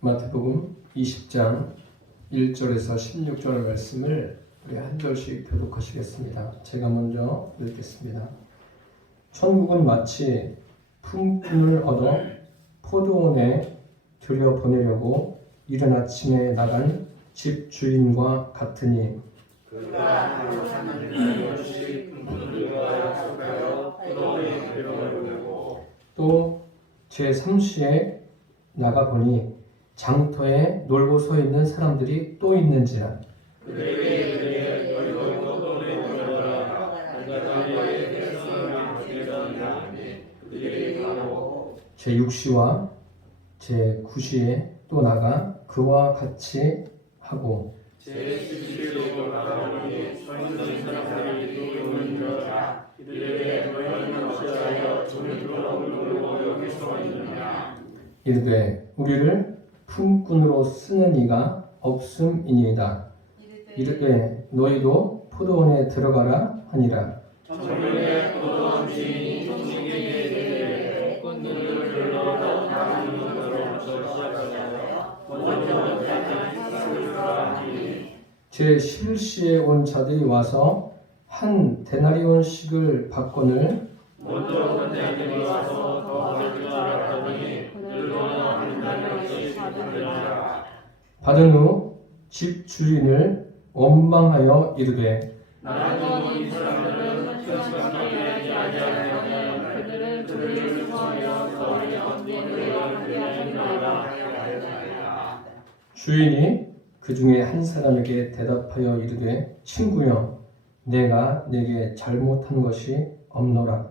마태복음 20장 1절에서 16절 말씀을 우리 한 절씩 교독하시겠습니다. 제가 먼저 읽겠습니다. 천국은 마치 품꾼을 얻어 포도원에 들여보내려고 이른 아침에 나간 집 주인과 같으니 그가 하루는 품꾼들과 약속하여 포도원에 들여보내고 또 제3시에 나가보니 장터에 놀고 서 있는 사람들이 또 있는지라 그들에게 너희도 포도원에 들어가라. 내가 너희에게 말씀하노니 그들이 가고 제6시와 제9시에 또 나가 그와 같이 하고 제17시로 가보니 서 있는 사람들이 또 있는지라 이들에게 너희는 어찌하여 종들로 놀고 여기 서 있느냐. 이르되 우리를 품꾼으로 쓰는 이가 없음이니이다. 이르되 너희도 포도원에 들어가라 하니라. 저녁에 포도원 주인이 종에게 이르되 품꾼들을 불러 나가는 것으로 시작하여 먼저 대나리온을 하니 제11시에 온 자들이 와서 한 데나리온씩을 받거늘 먼저 온 자들이 와서 더 받을 줄 알았더니 그들도 한 데나리온씩 받으니라. 받은 후 집 주인을 원망하여 이르되 나도 이 사람들은 현시간에 하지 않으면 그들은 그들을 수고하여 거리 언제를 하게 하리라 하였나이다. 주인이 그 중에 한 사람에게 대답하여 이르되 친구여 내가 내게 잘못한 것이 없노라.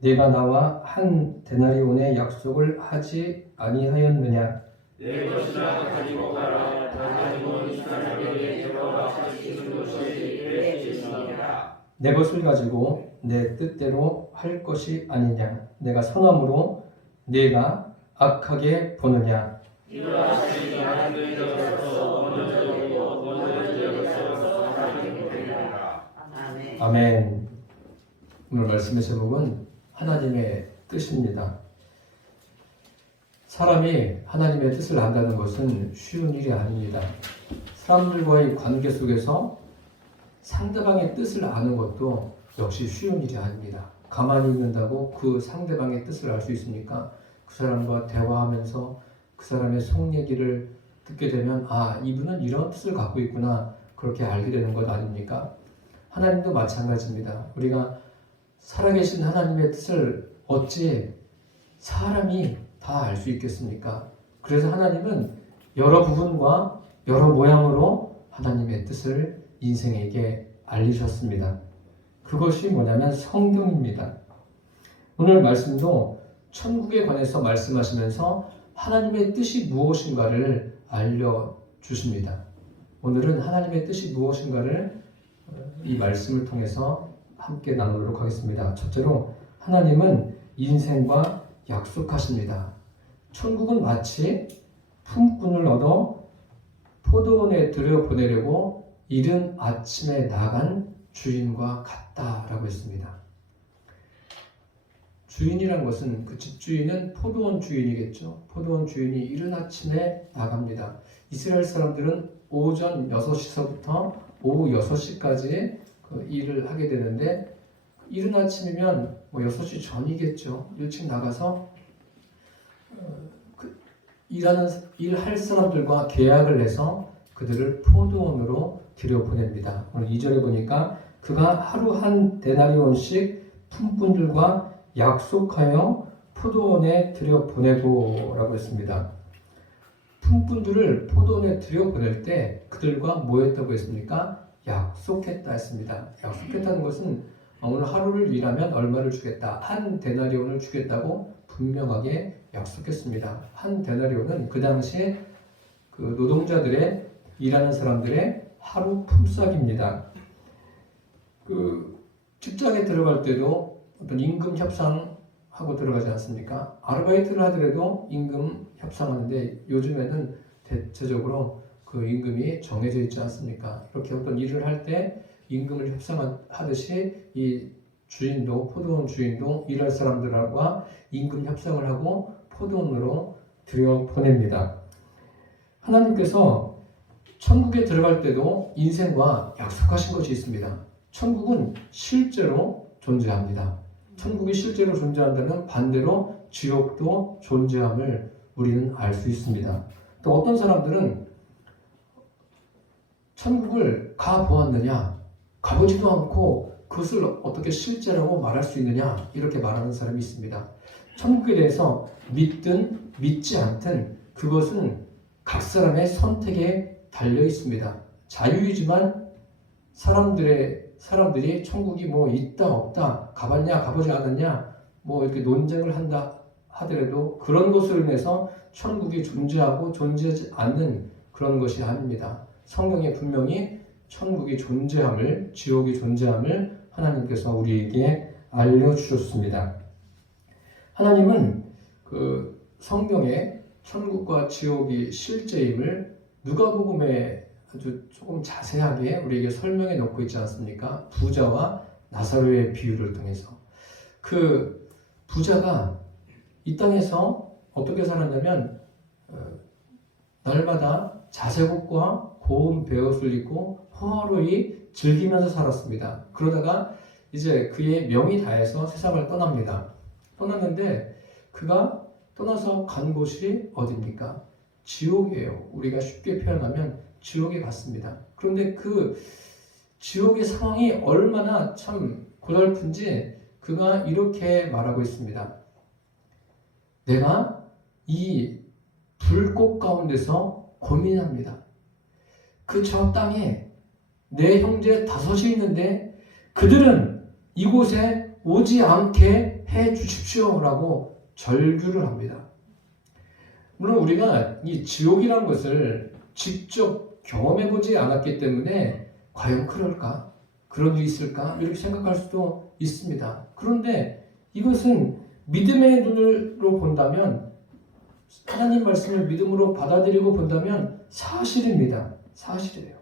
내가 나와 한 데나리온의 약속을 하지 아니하였느냐. 내 것이라 가지고 가라. 다 가지고 온 사람에게 들어가 바치는 것이 내 뜻이니라. 내 것을 가지고 내 뜻대로 할 것이 아니냐. 내가 선함으로 내가 악하게 보느냐. 이러하시니 하나님의 것으로 원하되고 원하는 것으로 하나님의 되리라. 아멘. 오늘 말씀의 제목은 하나님의 뜻입니다. 사람이 하나님의 뜻을 안다는 것은 쉬운 일이 아닙니다. 사람들과의 관계 속에서 상대방의 뜻을 아는 것도 역시 쉬운 일이 아닙니다. 가만히 있는다고 그 상대방의 뜻을 알 수 있습니까? 그 사람과 대화하면서 그 사람의 속 얘기를 듣게 되면 아, 이분은 이런 뜻을 갖고 있구나, 그렇게 알게 되는 것 아닙니까? 하나님도 마찬가지입니다. 우리가 살아계신 하나님의 뜻을 어찌 사람이 다 알 수 있겠습니까? 그래서 하나님은 여러 부분과 여러 모양으로 하나님의 뜻을 인생에게 알리셨습니다. 그것이 뭐냐면 성경입니다. 오늘 말씀도 천국에 관해서 말씀하시면서 하나님의 뜻이 무엇인가를 알려주십니다. 오늘은 하나님의 뜻이 무엇인가를 이 말씀을 통해서 함께 나누도록 하겠습니다. 첫째로 하나님은 인생과 약속하십니다. 천국은 마치 품꾼을 얻어 포도원에 들여보내려고 이른 아침에 나간 주인과 같다라고 했습니다. 주인이란 것은 그 집주인은 포도원 주인이겠죠. 포도원 주인이 이른 아침에 나갑니다. 이스라엘 사람들은 오전 6시서부터 오후 6시까지 그 일을 하게 되는데 이른 아침이면 6시 전이겠죠. 일찍 나가서 일할 사람들과 계약을 해서 그들을 포도원으로 들여보냅니다. 오늘 2절에 보니까 그가 하루 한 데나리온씩 품꾼들과 약속하여 포도원에 들여보내고 라고 했습니다. 품꾼들을 포도원에 들여보낼 때 그들과 뭐 했다고 했습니까? 약속했다 했습니다. 약속했다는 것은 오늘 하루를 일하면 얼마를 주겠다, 한 데나리온을 주겠다고 분명하게 약속했습니다. 한 데나리온은 그 당시에 그 노동자들의, 일하는 사람들의 하루 품삯입니다. 그 직장에 들어갈 때도 어떤 임금 협상하고 들어가지 않습니까? 아르바이트를 하더라도 임금 협상하는데 요즘에는 대체적으로 그 임금이 정해져 있지 않습니까? 이렇게 어떤 일을 할 때 임금을 협상하듯이 이 주인도, 포도원 주인도 일할 사람들과 임금 협상을 하고 포도원으로 들여보냅니다. 하나님께서 천국에 들어갈 때도 인생과 약속하신 것이 있습니다. 천국은 실제로 존재합니다. 천국이 실제로 존재한다면 반대로 지옥도 존재함을 우리는 알 수 있습니다. 또 어떤 사람들은 천국을 가보았느냐, 가보지도 않고 그것을 어떻게 실제라고 말할 수 있느냐, 이렇게 말하는 사람이 있습니다. 천국에 대해서 믿든 믿지 않든 그것은 각 사람의 선택에 달려 있습니다. 자유이지만 사람들이 천국이 뭐 있다 없다, 가봤냐 가보지 않았냐, 뭐 이렇게 논쟁을 한다 하더라도 그런 것으로 인해서 천국이 존재하고 존재하지 않는 그런 것이 아닙니다. 성경에 분명히 천국이 존재함을, 지옥이 존재함을 하나님께서 우리에게 알려주셨습니다. 하나님은 그 성경에 천국과 지옥이 실제임을 누가복음에 아주 조금 자세하게 우리에게 설명해 놓고 있지 않습니까? 부자와 나사로의 비유를 통해서. 그 부자가 이 땅에서 어떻게 살았냐면 날마다 자색옷과 고운 베옷을 입고 호화로이 즐기면서 살았습니다. 그러다가 이제 그의 명이 다해서 세상을 떠납니다. 떠났는데 그가 떠나서 간 곳이 어디입니까? 지옥이에요. 우리가 쉽게 표현하면 지옥에 갔습니다. 그런데 그 지옥의 상황이 얼마나 참 고달픈지 그가 이렇게 말하고 있습니다. 내가 이 불꽃 가운데서 고민합니다. 그 저 땅에 내 형제 5이 있는데 그들은 이곳에 오지 않게 해 주십시오라고 절규를 합니다. 물론 우리가 이 지옥이라는 것을 직접 경험해보지 않았기 때문에 과연 그럴까? 그런 일이 있을까? 이렇게 생각할 수도 있습니다. 그런데 이것은 믿음의 눈으로 본다면, 하나님 말씀을 믿음으로 받아들이고 본다면 사실입니다. 사실이에요.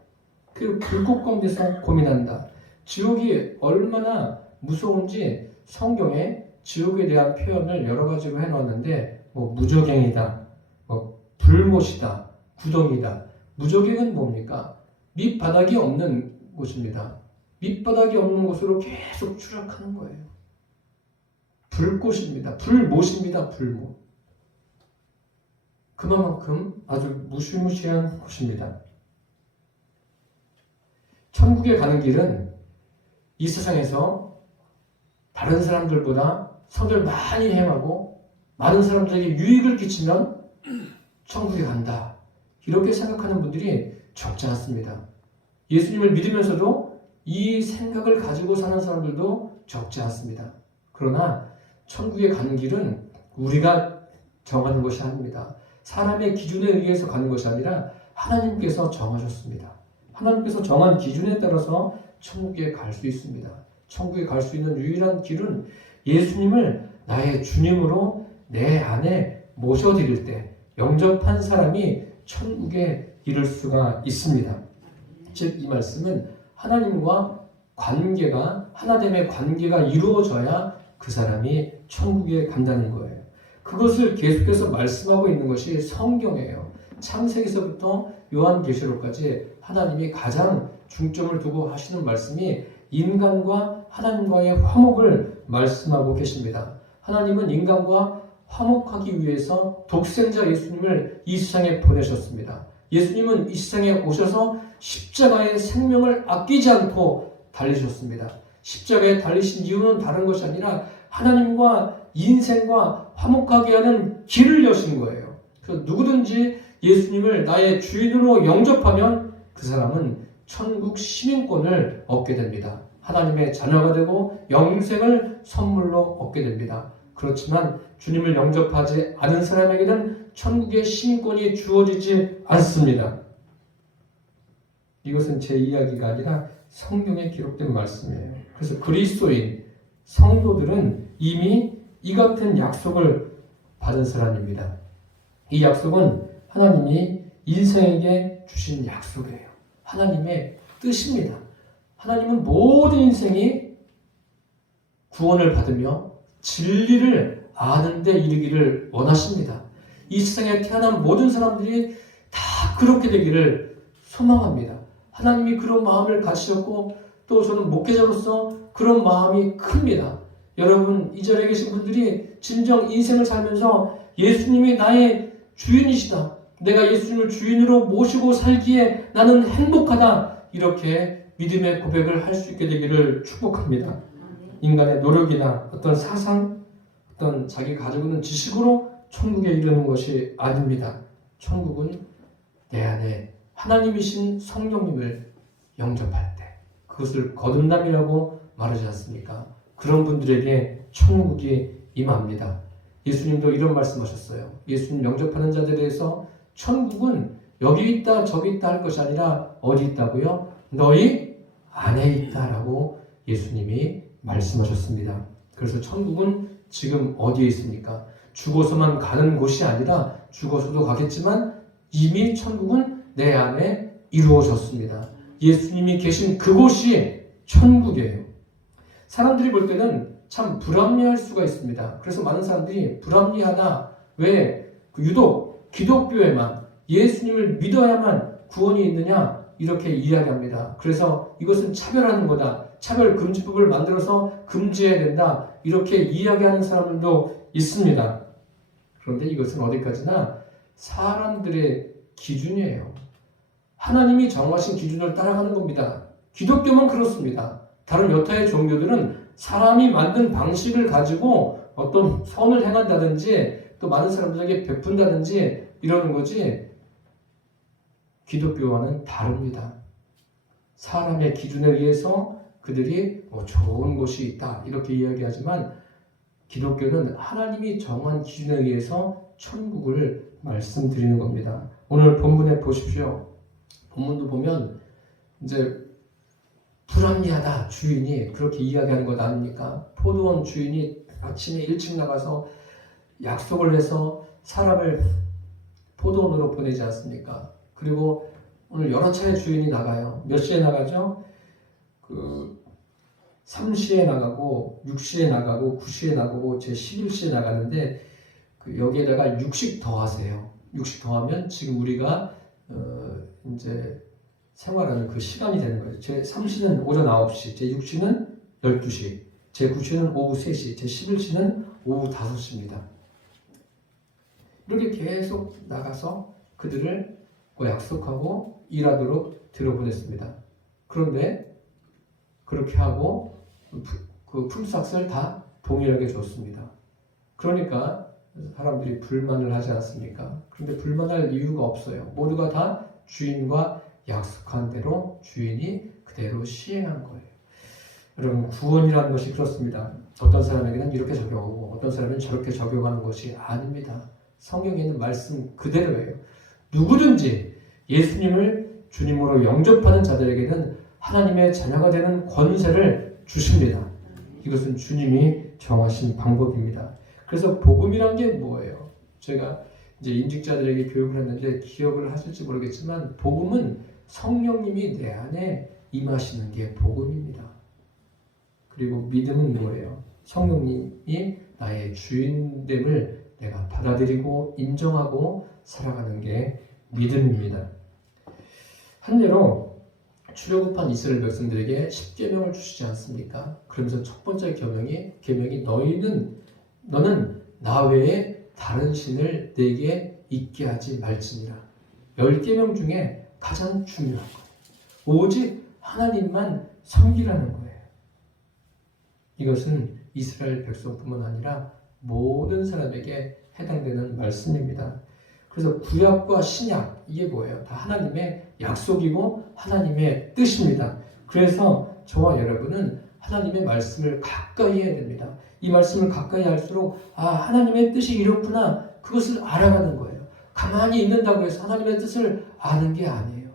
그 불꽃 가운데서 고민한다. 지옥이 얼마나 무서운지 성경에 지옥에 대한 표현을 여러 가지로 해놓았는데 뭐 무저갱이다, 뭐 불못이다, 구덩이다. 무저갱은 뭡니까? 밑바닥이 없는 곳입니다. 밑바닥이 없는 곳으로 계속 추락하는 거예요. 불꽃입니다. 불못입니다. 불못. 그만큼 아주 무시무시한 곳입니다. 천국에 가는 길은 이 세상에서 다른 사람들보다 선을 많이 행하고 많은 사람들에게 유익을 끼치면 천국에 간다. 이렇게 생각하는 분들이 적지 않습니다. 예수님을 믿으면서도 이 생각을 가지고 사는 사람들도 적지 않습니다. 그러나 천국에 가는 길은 우리가 정하는 것이 아닙니다. 사람의 기준에 의해서 가는 것이 아니라 하나님께서 정하셨습니다. 하나님께서 정한 기준에 따라서 천국에 갈 수 있습니다. 천국에 갈 수 있는 유일한 길은 예수님을 나의 주님으로 내 안에 모셔드릴 때 영접한 사람이 천국에 이를 수가 있습니다. 즉 이 말씀은 하나님과 관계가, 하나됨의 관계가 이루어져야 그 사람이 천국에 간다는 거예요. 그것을 계속해서 말씀하고 있는 것이 성경이에요. 창세기서부터 요한계시록까지 하나님이 가장 중점을 두고 하시는 말씀이 인간과 하나님과의 화목을 말씀하고 계십니다. 하나님은 인간과 화목하기 위해서 독생자 예수님을 이 세상에 보내셨습니다. 예수님은 이 세상에 오셔서 십자가의 생명을 아끼지 않고 달리셨습니다. 십자가에 달리신 이유는 다른 것이 아니라 하나님과 인생과 화목하게 하는 길을 여신 거예요. 그래서 누구든지 예수님을 나의 주인으로 영접하면 그 사람은 천국 시민권을 얻게 됩니다. 하나님의 자녀가 되고 영생을 선물로 얻게 됩니다. 그렇지만 주님을 영접하지 않은 사람에게는 천국의 시민권이 주어지지 않습니다. 이것은 제 이야기가 아니라 성경에 기록된 말씀이에요. 그래서 그리스도인 성도들은 이미 이 같은 약속을 받은 사람입니다. 이 약속은 하나님이 인생에게 주신 약속이에요. 하나님의 뜻입니다. 하나님은 모든 인생이 구원을 받으며 진리를 아는 데 이르기를 원하십니다. 이 세상에 태어난 모든 사람들이 다 그렇게 되기를 소망합니다. 하나님이 그런 마음을 가지셨고 또 저는 목회자로서 그런 마음이 큽니다. 여러분 이 자리에 계신 분들이 진정 인생을 살면서 예수님이 나의 주인이시다. 내가 예수님을 주인으로 모시고 살기에 나는 행복하다. 이렇게 믿음의 고백을 할 수 있게 되기를 축복합니다. 인간의 노력이나 어떤 사상, 어떤 자기가 가지고 있는 지식으로 천국에 이르는 것이 아닙니다. 천국은 내 안에 하나님이신 성령님을 영접할 때 그것을 거듭남이라고 말하지 않습니까? 그런 분들에게 천국이 임합니다. 예수님도 이런 말씀하셨어요. 예수님 영접하는 자들에 대해서 천국은 여기 있다 저기 있다 할 것이 아니라 어디 있다고요? 너희 안에 있다라고 예수님이 말씀하셨습니다. 그래서 천국은 지금 어디에 있습니까? 죽어서만 가는 곳이 아니라 죽어서도 가겠지만 이미 천국은 내 안에 이루어졌습니다. 예수님이 계신 그곳이 천국이에요. 사람들이 볼 때는 참 불합리할 수가 있습니다. 그래서 많은 사람들이 불합리하다. 왜 유독 기독교에만 예수님을 믿어야만 구원이 있느냐 이렇게 이야기합니다. 그래서 이것은 차별하는 거다. 차별금지법을 만들어서 금지해야 된다. 이렇게 이야기하는 사람들도 있습니다. 그런데 이것은 어디까지나 사람들의 기준이에요. 하나님이 정하신 기준을 따라가는 겁니다. 기독교만 그렇습니다. 다른 여타의 종교들은 사람이 만든 방식을 가지고 어떤 선을 행한다든지 또 많은 사람들에게 베푼다든지 이러는 거지 기독교와는 다릅니다. 사람의 기준에 의해서 그들이 좋은 곳이 있다 이렇게 이야기하지만 기독교는 하나님이 정한 기준에 의해서 천국을 말씀드리는 겁니다. 오늘 본문에 보십시오. 본문도 보면 이제 불합리하다 주인이 그렇게 이야기하는 것 아닙니까? 포도원 주인이 아침에 일찍 나가서 약속을 해서 사람을 포도원으로 보내지 않습니까? 그리고 오늘 여러 차례 주인이 나가요. 몇 시에 나가죠? 3시에 나가고 6시에 나가고 9시에 나가고 제 11시에 나가는데 여기에다가 6식 더하세요. 6식 더하면 지금 우리가 이제 생활하는 그 시간이 되는 거예요. 제 3시는 오전 9시, 제 6시는 12시, 제 9시는 오후 3시, 제 11시는 오후 5시입니다. 이렇게 계속 나가서 그들을 약속하고 일하도록 들여보냈습니다. 그런데 그렇게 하고 그 품삯을 다 동일하게 줬습니다. 그러니까 사람들이 불만을 하지 않습니까? 그런데 불만할 이유가 없어요. 모두가 다 주인과 약속한 대로 주인이 그대로 시행한 거예요. 여러분 구원이라는 것이 그렇습니다. 어떤 사람에게는 이렇게 적용하고 어떤 사람은 저렇게 적용하는 것이 아닙니다. 성경에 있는 말씀 그대로예요. 누구든지 예수님을 주님으로 영접하는 자들에게는 하나님의 자녀가 되는 권세를 주십니다. 이것은 주님이 정하신 방법입니다. 그래서 복음이란 게 뭐예요? 제가 이제 임직자들에게 교육을 했는데 기억을 하실지 모르겠지만 복음은 성령님이 내 안에 임하시는 게 복음입니다. 그리고 믿음은 뭐예요? 성령님이 나의 주인됨을 내가 받아들이고 인정하고 살아가는 게 믿음입니다. 한 예로 출애굽한 이스라엘 백성들에게 10계명을 주시지 않습니까? 그러면서 첫 번째 계명이 너는 나 외에 다른 신을 내게 있게 하지 말지니라. 10계명 중에 가장 중요한 거예요. 오직 하나님만 섬기라는 거예요. 이것은 이스라엘 백성뿐만 아니라 모든 사람에게 해당되는 말씀입니다. 그래서 구약과 신약 이게 뭐예요? 다 하나님의 약속이고 하나님의 뜻입니다. 그래서 저와 여러분은 하나님의 말씀을 가까이 해야 됩니다. 이 말씀을 가까이 할수록 하나님의 뜻이 이렇구나 그것을 알아가는 거예요. 가만히 있는다고 해서 하나님의 뜻을 아는 게 아니에요.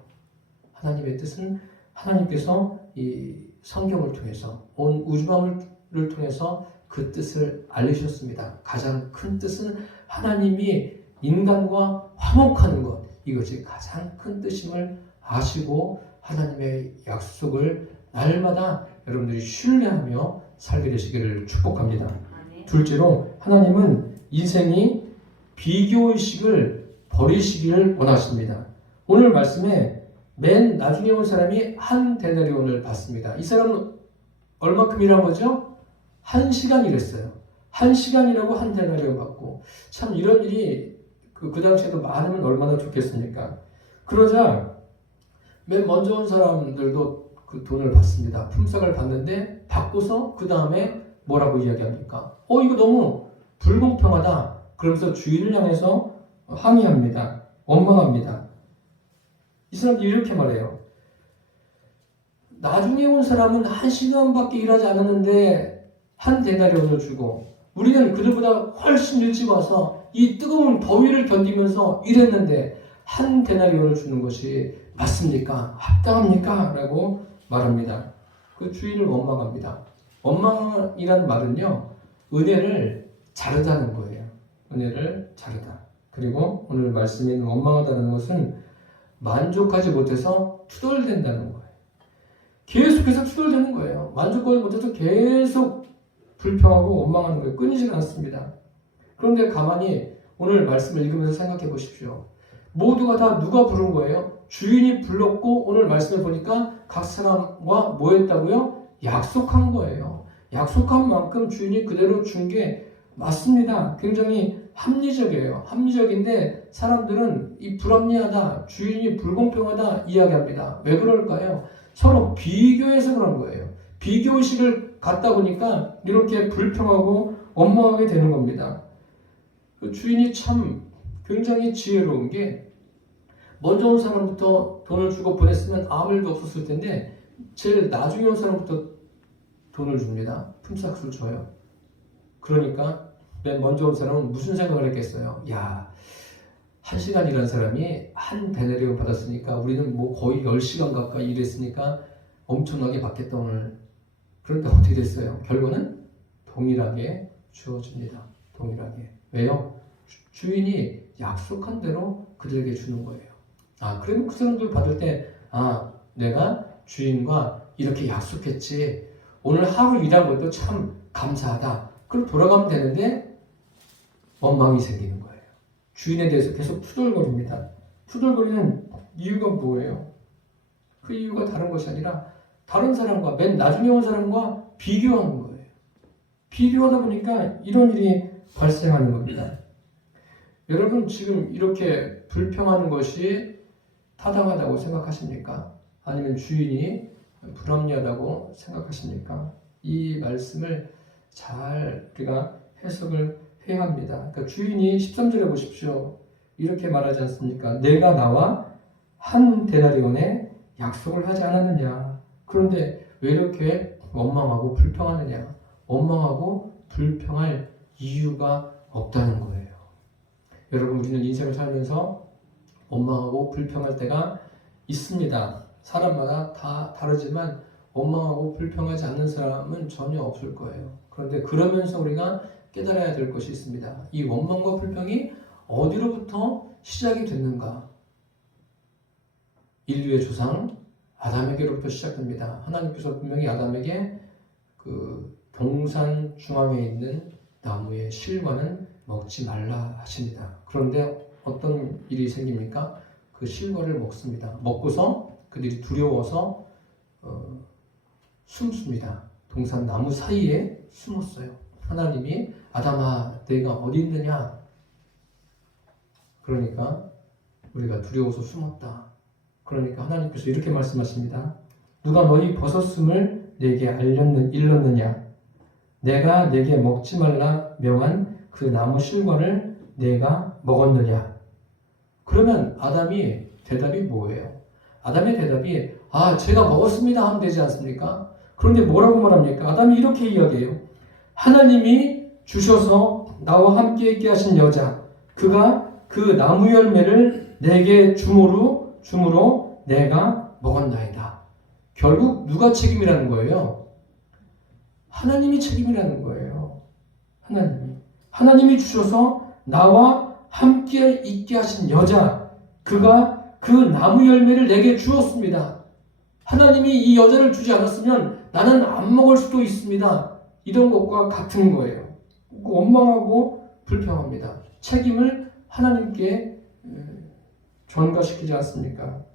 하나님의 뜻은 하나님께서 이 성경을 통해서 온 우주만물을 통해서 그 뜻을 알리셨습니다. 가장 큰 뜻은 하나님이 인간과 화목하는 것 이것이 가장 큰 뜻임을 아시고 하나님의 약속을 날마다 여러분들이 신뢰하며 살게 되시기를 축복합니다. 둘째로 하나님은 인생이 비교의식을 버리시기를 원하십니다. 오늘 말씀에 맨 나중에 온 사람이 한 데나리온을 받습니다. 이 사람은 얼마큼 일한 거죠? 1시간 일했어요. 1시간이라고 한 데나리온 받고, 참 이런 일이 그 당시에도 많으면 얼마나 좋겠습니까? 그러자 맨 먼저 온 사람들도 그 돈을 받습니다. 품삯을 받는데 받고서 그 다음에 뭐라고 이야기합니까? 이거 너무 불공평하다. 그러면서 주인을 향해서 항의합니다. 원망합니다. 이 사람들이 이렇게 말해요. 나중에 온 사람은 1시간밖에 일하지 않았는데 한 데나리온을 주고, 우리는 그들보다 훨씬 일찍 와서 이 뜨거운 더위를 견디면서 일했는데 한 데나리온을 주는 것이 맞습니까? 합당합니까? 라고 말합니다. 그 주인을 원망합니다. 원망이라는 말은요, 은혜를 자르다는 거예요. 은혜를 자르다. 그리고 오늘 말씀에 있는 원망하다는 것은 만족하지 못해서 투덜댄다는 거예요. 계속해서 투덜대는 거예요. 만족하지 못해서 계속 불평하고 원망하는 거예요. 끊이지 않습니다. 그런데 가만히 오늘 말씀을 읽으면서 생각해 보십시오. 모두가 다 누가 부른 거예요? 주인이 불렀고, 오늘 말씀을 보니까 각 사람과 뭐 했다고요? 약속한 거예요. 약속한 만큼 주인이 그대로 준 게 맞습니다. 굉장히 합리적이에요. 합리적인데 사람들은 이 불합리하다, 주인이 불공평하다 이야기합니다. 왜 그럴까요? 서로 비교해서 그런 거예요. 비교의식을 갖다 보니까 이렇게 불평하고 원망하게 되는 겁니다. 그 주인이 참 굉장히 지혜로운 게, 먼저 온 사람부터 돈을 주고 보냈으면 아무 일도 없었을 텐데 제일 나중에 온 사람부터 돈을 줍니다. 품삯을 줘요. 그러니까 맨 먼저 온 사람은 무슨 생각을 했겠어요? 야, 1시간 일한 사람이 한 데나리온 받았으니까 우리는 뭐 거의 10시간 가까이 일했으니까 엄청나게 받겠다 오늘. 그런데 어떻게 됐어요? 결과는 동일하게 주어집니다. 동일하게. 왜요? 주인이 약속한 대로 그들에게 주는 거예요. 그러면 그 사람들 받을 때, 내가 주인과 이렇게 약속했지. 오늘 하루 일한 것도 참 감사하다. 그럼 돌아가면 되는데 원망이 생기는 거예요. 주인에 대해서 계속 투덜거립니다. 투덜거리는 이유가 뭐예요? 그 이유가 다른 것이 아니라 다른 사람과, 맨 나중에 온 사람과 비교하는 거예요. 비교하다 보니까 이런 일이 발생하는 겁니다. 여러분, 지금 이렇게 불평하는 것이 타당하다고 생각하십니까? 아니면 주인이 불합리하다고 생각하십니까? 이 말씀을 잘 우리가 해석을 해야 합니다. 그러니까 주인이 13절에 보십시오. 이렇게 말하지 않습니까? 내가 나와 한 데나리온에 약속을 하지 않았느냐. 그런데 왜 이렇게 원망하고 불평하느냐. 원망하고 불평할 이유가 없다는 거예요. 여러분, 우리는 인생을 살면서 원망하고 불평할 때가 있습니다. 사람마다 다 다르지만 원망하고 불평하지 않는 사람은 전혀 없을 거예요. 그런데 그러면서 우리가 깨달아야 될 것이 있습니다. 이 원망과 불평이 어디로부터 시작이 됐는가? 인류의 조상 아담에게로부터 시작됩니다. 하나님께서 분명히 아담에게 그 동산 중앙에 있는 나무의 실과는 먹지 말라 하십니다. 그런데 어떤 일이 생깁니까? 그 실과를 먹습니다. 먹고서 그들이 두려워서 숨습니다. 동산 나무 사이에 숨었어요. 하나님이 아담아, 내가 어디 있느냐? 그러니까 우리가 두려워서 숨었다. 그러니까 하나님께서 이렇게 말씀하십니다. 누가 너희 벗었음을 내게 일렀느냐? 내가 내게 먹지 말라 명한 그 나무 실과를 내가 먹었느냐? 그러면 아담이 대답이 뭐예요? 아담의 대답이 제가 먹었습니다 하면 되지 않습니까? 그런데 뭐라고 말합니까? 아담이 이렇게 이야기해요. 하나님이 주셔서 나와 함께 있게 하신 여자, 그가 그 나무 열매를 내게 주므로 내가 먹었나이다. 결국 누가 책임이라는 거예요? 하나님이 책임이라는 거예요. 하나님이 주셔서 나와 함께 있게 하신 여자, 그가 그 나무 열매를 내게 주었습니다. 하나님이 이 여자를 주지 않았으면 나는 안 먹을 수도 있습니다. 이런 것과 같은 거예요. 원망하고 불평합니다. 책임을 하나님께 전가시키지 않습니까?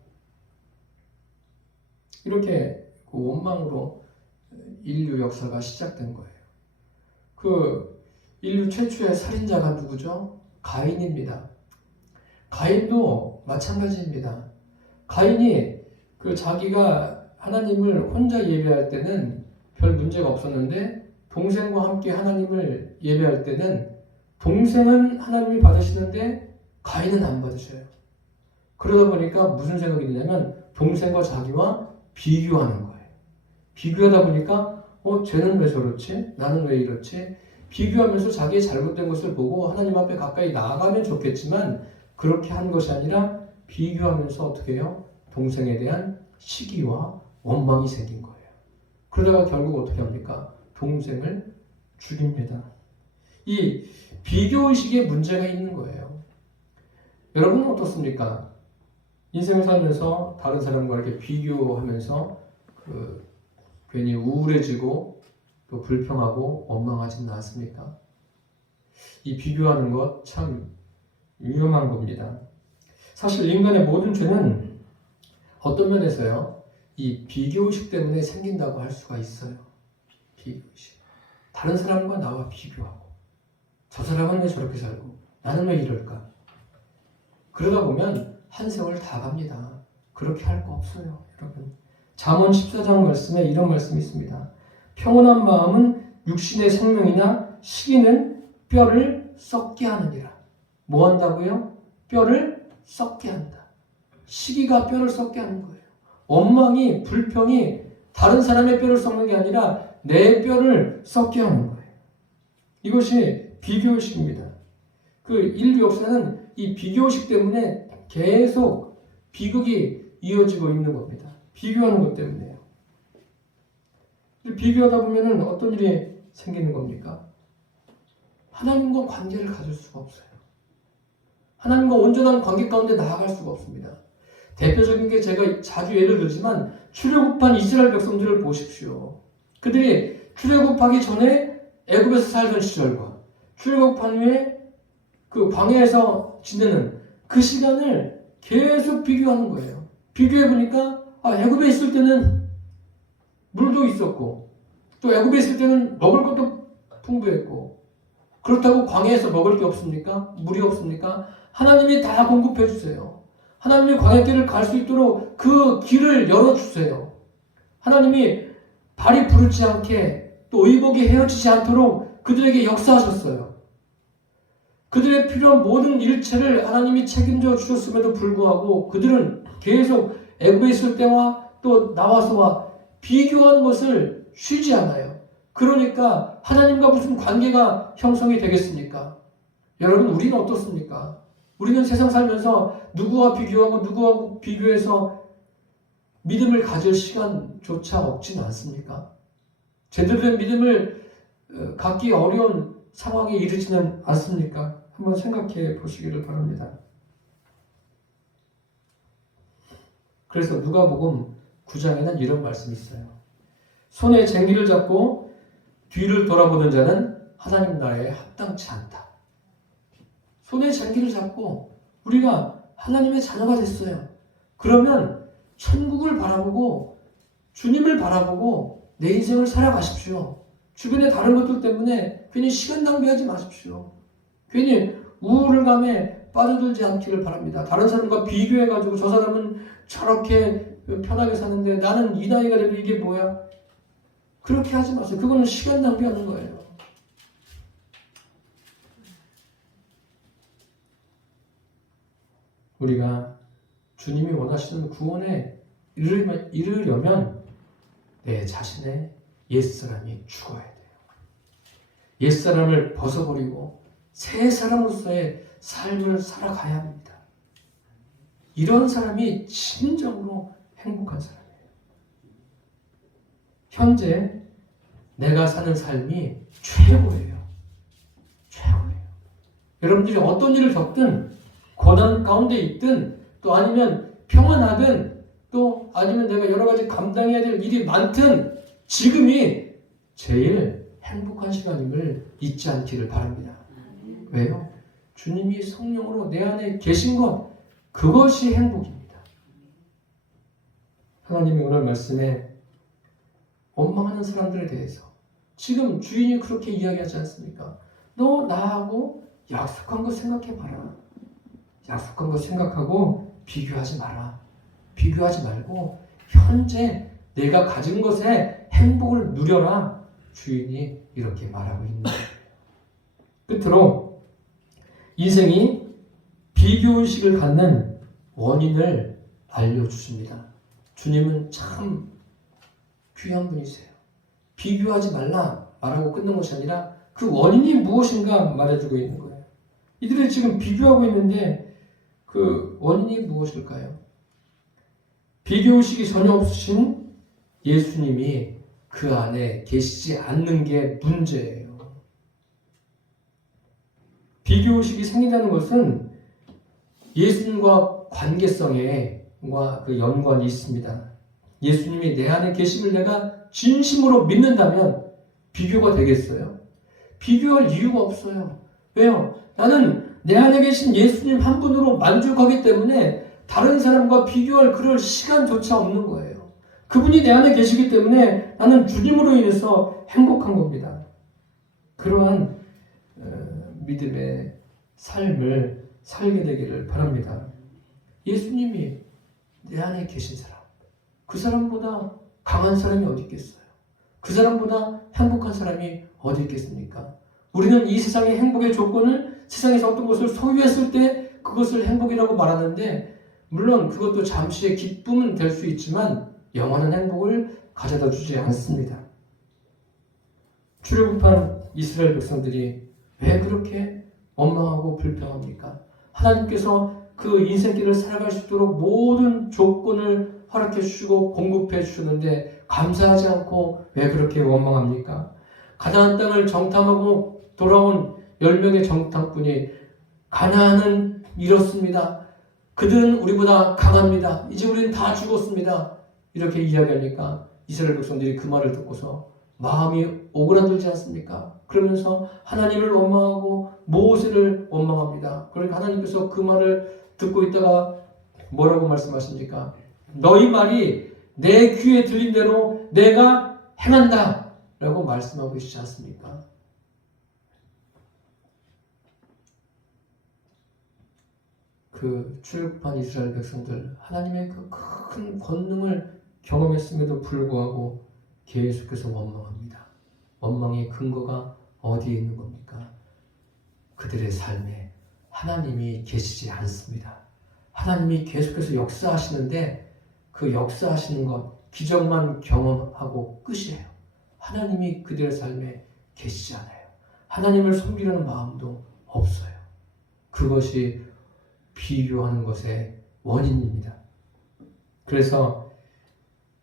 이렇게 그 원망으로 인류 역사가 시작된 거예요. 그 인류 최초의 살인자가 누구죠? 가인입니다. 가인도 마찬가지입니다. 가인이 그 자기가 하나님을 혼자 예배할 때는 별 문제가 없었는데 동생과 함께 하나님을 예배할 때는 동생은 하나님이 받으시는데 가인은 안 받으셔요. 그러다 보니까 무슨 생각이 드냐면 동생과 자기와 비교하는 거예요. 비교하다 보니까 쟤는 왜 저렇지? 나는 왜 이렇지? 비교하면서 자기의 잘못된 것을 보고 하나님 앞에 가까이 나아가면 좋겠지만 그렇게 한 것이 아니라 비교하면서 어떻게 해요? 동생에 대한 시기와 원망이 생긴 거예요. 그러다가 결국 어떻게 합니까? 동생을 죽입니다. 이 비교의식에 문제가 있는 거예요. 여러분은 어떻습니까? 인생을 살면서 다른 사람과 이렇게 비교하면서 괜히 우울해지고 또 불평하고 원망하지는 않습니까? 이 비교하는 것 참 위험한 겁니다. 사실 인간의 모든 죄는 어떤 면에서요, 이 비교의식 때문에 생긴다고 할 수가 있어요. 비교의식. 다른 사람과 나와 비교하고, 저 사람은 왜 저렇게 살고, 나는 왜 이럴까? 그러다 보면 한 세월 다 갑니다. 그렇게 할 거 없어요, 여러분. 잠언 14장 말씀에 이런 말씀이 있습니다. 평온한 마음은 육신의 생명이나 시기는 뼈를 썩게 하느니라. 뭐 한다고요? 뼈를 썩게 한다. 시기가 뼈를 썩게 하는 거예요. 원망이, 불평이 다른 사람의 뼈를 썩는 게 아니라 내 뼈를 썩게 하는 거예요. 이것이 비교의식입니다. 그 인류 역사는 이 비교의식 때문에 계속 비극이 이어지고 있는 겁니다. 비교하는 것 때문에요. 비교하다 보면 어떤 일이 생기는 겁니까? 하나님과 관계를 가질 수가 없어요. 하나님과 온전한 관계 가운데 나아갈 수가 없습니다. 대표적인 게 제가 자주 예를 들지만 출애굽한 이스라엘 백성들을 보십시오. 그들이 출애굽하기 전에 애굽에서 살던 시절과 출애굽한 후에 그 광야에서 지내는 그 시간을 계속 비교하는 거예요. 비교해 보니까 애굽에 있을 때는 물도 있었고 또 애굽에 있을 때는 먹을 것도 풍부했고 그렇다고 광야에서 먹을 게 없습니까? 물이 없습니까? 하나님이 다 공급해 주세요. 하나님이 광야길을 갈 수 있도록 그 길을 열어주세요. 하나님이 발이 부르지 않게 또 의복이 헤어지지 않도록 그들에게 역사하셨어요. 그들의 필요한 모든 일체를 하나님이 책임져 주셨음에도 불구하고 그들은 계속 애굽에 있을 때와 또 나와서와 비교하는 것을 쉬지 않아요. 그러니까 하나님과 무슨 관계가 형성이 되겠습니까? 여러분, 우리는 어떻습니까? 우리는 세상 살면서 누구와 비교하고 누구하고 비교해서 믿음을 가질 시간조차 없지는 않습니까? 제대로 된 믿음을 갖기 어려운 상황에 이르지는 않습니까? 한번 생각해 보시기를 바랍니다. 그래서 누가복음 9장에는 이런 말씀이 있어요. 손에 쟁기를 잡고 뒤를 돌아보는 자는 하나님 나라에 합당치 않다. 손에 쟁기를 잡고 우리가 하나님의 자녀가 됐어요. 그러면 천국을 바라보고 주님을 바라보고 내 인생을 살아가십시오. 주변의 다른 것들 때문에 괜히 시간 낭비하지 마십시오. 괜히 우울감에 빠져들지 않기를 바랍니다. 다른 사람과 비교해가지고 저 사람은 저렇게 편하게 사는데 나는 이 나이가 돼도 이게 뭐야? 그렇게 하지 마세요. 그거는 시간 낭비하는 거예요. 우리가 주님이 원하시는 구원에 이르려면 내 자신의 옛사람이 죽어야 돼요. 옛사람을 벗어버리고 새 사람으로서의 삶을 살아가야 합니다. 이런 사람이 진정으로 행복한 사람이에요. 현재 내가 사는 삶이 최고예요. 최고예요. 여러분들이 어떤 일을 겪든 고난 가운데 있든 또 아니면 평안하든 또 아니면 내가 여러 가지 감당해야 될 일이 많든 지금이 제일 행복한 시간임을 잊지 않기를 바랍니다. 왜요? 주님이 성령으로 내 안에 계신 것 그것이 행복입니다. 하나님이 오늘 말씀에 원망하는 사람들에 대해서 지금 주인이 그렇게 이야기하지 않습니까? 너 나하고 약속한 거 생각해봐라. 약속한 거 생각하고 비교하지 마라. 비교하지 말고 현재 내가 가진 것에 행복을 누려라. 주인이 이렇게 말하고 있는 거예요. 끝으로 인생이 비교의식을 갖는 원인을 알려주십니다. 주님은 참 귀한 분이세요. 비교하지 말라 말하고 끝난 것이 아니라 그 원인이 무엇인가 말해주고 있는 거예요. 이들이 지금 비교하고 있는데 그 원인이 무엇일까요? 비교의식이 전혀 없으신 예수님이 그 안에 계시지 않는 게 문제예요. 비교의식이 생긴다는 것은 예수님과 관계성과 그 연관이 있습니다. 예수님이 내 안에 계심을 내가 진심으로 믿는다면 비교가 되겠어요? 비교할 이유가 없어요. 왜요? 나는 내 안에 계신 예수님 한 분으로 만족하기 때문에 다른 사람과 비교할 그럴 시간조차 없는 거예요. 그분이 내 안에 계시기 때문에 나는 주님으로 인해서 행복한 겁니다. 그러한 믿음의 삶을 살게 되기를 바랍니다. 예수님이 내 안에 계신 사람, 그 사람보다 강한 사람이 어디 있겠어요? 그 사람보다 행복한 사람이 어디 있겠습니까? 우리는 이 세상의 행복의 조건을 세상에서 어떤 것을 소유했을 때 그것을 행복이라고 말하는데 물론 그것도 잠시의 기쁨은 될 수 있지만 영원한 행복을 가져다 주지 않습니다. 출애굽한 이스라엘 백성들이 왜 그렇게 원망하고 불평합니까? 하나님께서 그 인생길을 살아갈 수 있도록 모든 조건을 허락해 주시고 공급해 주셨는데 감사하지 않고 왜 그렇게 원망합니까? 가나안 땅을 정탐하고 돌아온 10명의 정탐꾼이 가나안은 이렇습니다. 그들은 우리보다 강합니다. 이제 우리는 다 죽었습니다. 이렇게 이야기하니까 이스라엘 백성들이 그 말을 듣고서 마음이 오그라들지 않습니까? 그러면서 하나님을 원망하고 모세를 원망합니다. 그러니까 하나님께서 그 말을 듣고 있다가 뭐라고 말씀하십니까? 너희 말이 내 귀에 들린 대로 내가 행한다 라고 말씀하고 계시지 않습니까? 그 출애굽한 이스라엘 백성들 하나님의 그 큰 권능을 경험했음에도 불구하고 계속해서 원망합니다. 원망의 근거가 어디에 있는 겁니까? 그들의 삶에 하나님이 계시지 않습니다. 하나님이 계속해서 역사하시는데 그 역사하시는 것, 기적만 경험하고 끝이에요. 하나님이 그들의 삶에 계시지 않아요. 하나님을 섬기려는 마음도 없어요. 그것이 비교하는 것의 원인입니다. 그래서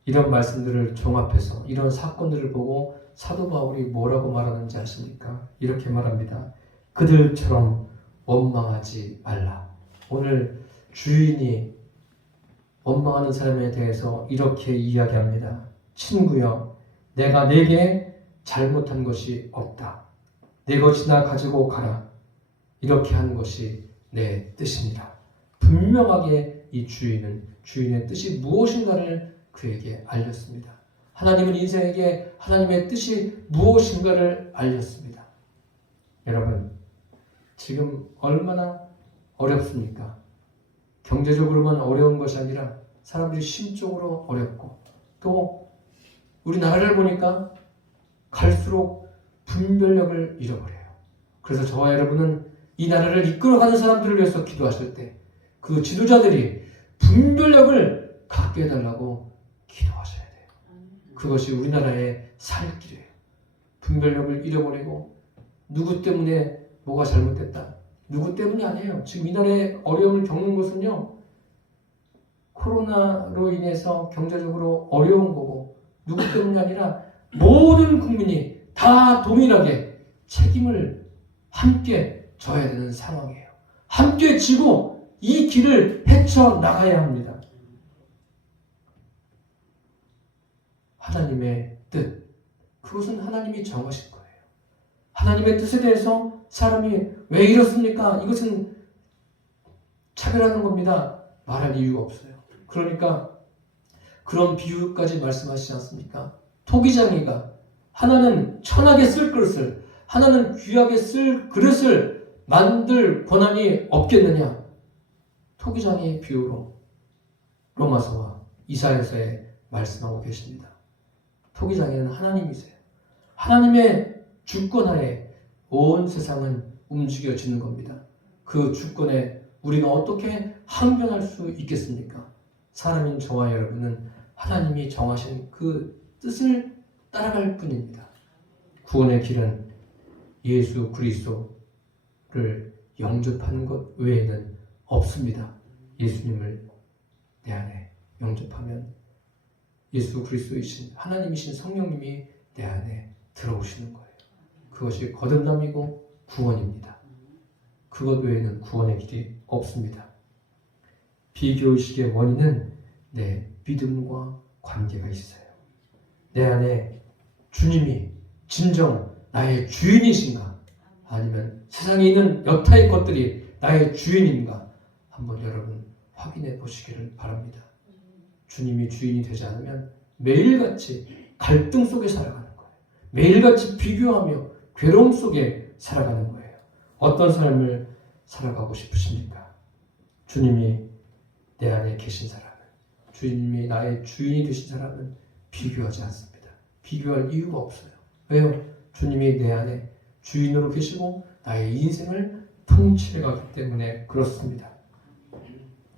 이런 말씀들을 종합해서 이런 사건들을 보고 사도 바울이 뭐라고 말하는지 아십니까? 이렇게 말합니다. 그들처럼 원망하지 말라. 오늘 주인이 원망하는 사람에 대해서 이렇게 이야기합니다. 친구여, 내가 내게 잘못한 것이 없다. 내 것이나 가지고 가라. 이렇게 하는 것이 내 뜻입니다. 분명하게 이 주인의 뜻이 무엇인가를 그에게 알렸습니다. 하나님은 인생에게 하나님의 뜻이 무엇인가를 알렸습니다. 여러분, 지금 얼마나 어렵습니까? 경제적으로만 어려운 것이 아니라 사람들이 심적으로 어렵고 또 우리나라를 보니까 갈수록 분별력을 잃어버려요. 그래서 저와 여러분은 이 나라를 이끌어가는 사람들을 위해서 기도하실 때 그 지도자들이 분별력을 갖게 해달라고 기도하셔야 돼요. 그것이 우리나라의 살 길이에요. 분별력을 잃어버리고 누구 때문에 뭐가 잘못됐다. 누구 때문이 아니에요. 지금 이 나라의 어려움을 겪는 것은요. 코로나로 인해서 경제적으로 어려운 거고 누구 때문이 아니라 모든 국민이 다 동일하게 책임을 함께 져야 되는 상황이에요. 함께 지고 이 길을 헤쳐나가야 합니다. 하나님의 뜻, 그것은 하나님이 정하실 거예요. 하나님의 뜻에 대해서 사람이 왜 이렇습니까? 이것은 차별하는 겁니다. 말할 이유가 없어요. 그러니까 그런 비유까지 말씀하시지 않습니까? 토기장이가 하나는 천하게 쓸 그릇을, 하나는 귀하게 쓸 그릇을 만들 권한이 없겠느냐? 토기장이의 비유로 로마서와 이사야서에 말씀하고 계십니다. 토기장이는 하나님이세요. 하나님의 주권하에 온 세상은 움직여지는 겁니다. 그 주권에 우리가 어떻게 항변할 수 있겠습니까? 사람인 저와 여러분은 하나님이 정하신 그 뜻을 따라갈 뿐입니다. 구원의 길은 예수 그리스도를 영접하는 것 외에는 없습니다. 예수님을 내 안에 영접하면 예수 그리스도이신 하나님이신 성령님이 내 안에 들어오시는 거예요. 그것이 거듭남이고 구원입니다. 그것 외에는 구원의 길이 없습니다. 비교의식의 원인은 내 믿음과 관계가 있어요. 내 안에 주님이 진정 나의 주인이신가? 아니면 세상에 있는 여타의 것들이 나의 주인인가? 한번 여러분 확인해 보시기를 바랍니다. 주님이 주인이 되지 않으면 매일같이 갈등 속에 살아가는 거예요. 매일같이 비교하며 괴로움 속에 살아가는 거예요. 어떤 삶을 살아가고 싶으십니까? 주님이 내 안에 계신 사람은, 주님이 나의 주인이 되신 사람은 비교하지 않습니다. 비교할 이유가 없어요. 왜요? 주님이 내 안에 주인으로 계시고 나의 인생을 통치해가기 때문에 그렇습니다.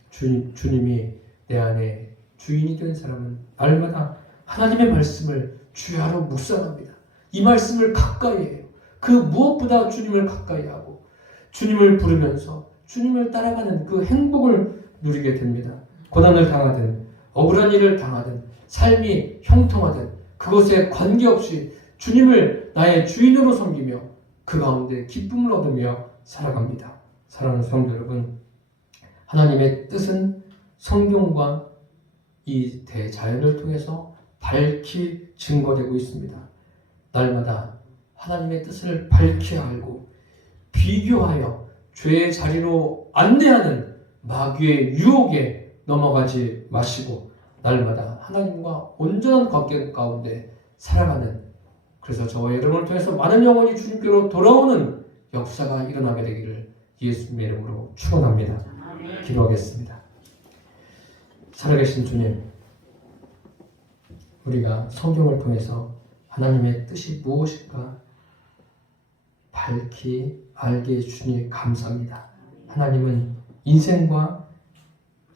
주님이 내 안에 주인이 된 사람은 날마다 하나님의 말씀을 주야로 묵상합니다. 이 말씀을 가까이 해요. 그 무엇보다 주님을 가까이 하고 주님을 부르면서 주님을 따라가는 그 행복을 누리게 됩니다. 고난을 당하든 억울한 일을 당하든 삶이 형통하든 그것에 관계없이 주님을 나의 주인으로 섬기며 그 가운데 기쁨을 얻으며 살아갑니다. 사랑하는 성도 여러분, 하나님의 뜻은 성경과 이 대자연을 통해서 밝히 증거되고 있습니다. 날마다 하나님의 뜻을 밝히 알고 비교하여 죄의 자리로 안내하는 마귀의 유혹에 넘어가지 마시고 날마다 하나님과 온전한 관계 가운데 살아가는, 그래서 저와 여러분을 통해서 많은 영혼이 주님께로 돌아오는 역사가 일어나게 되기를 예수님의 이름으로 축원합니다. 기도하겠습니다. 살아계신 주님, 우리가 성경을 통해서 하나님의 뜻이 무엇인가 밝히 알게 해주시니 감사합니다. 하나님은 인생과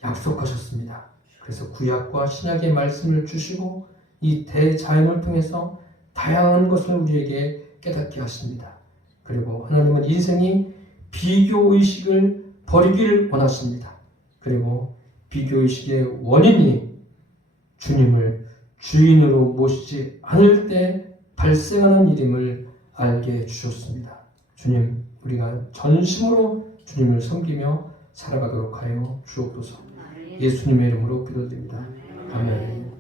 약속하셨습니다. 그래서 구약과 신약의 말씀을 주시고 이 대자연을 통해서 다양한 것을 우리에게 깨닫게 하십니다. 그리고 하나님은 인생이 비교의식을 버리기를 원하십니다. 그리고 비교의식의 원인이 주님을 주인으로 모시지 않을 때 발생하는 일임을 알게 해주셨습니다. 주님, 우리가 전심으로 주님을 섬기며 살아가도록 하여 주옵소서. 예수님의 이름으로 기도드립니다. 아멘.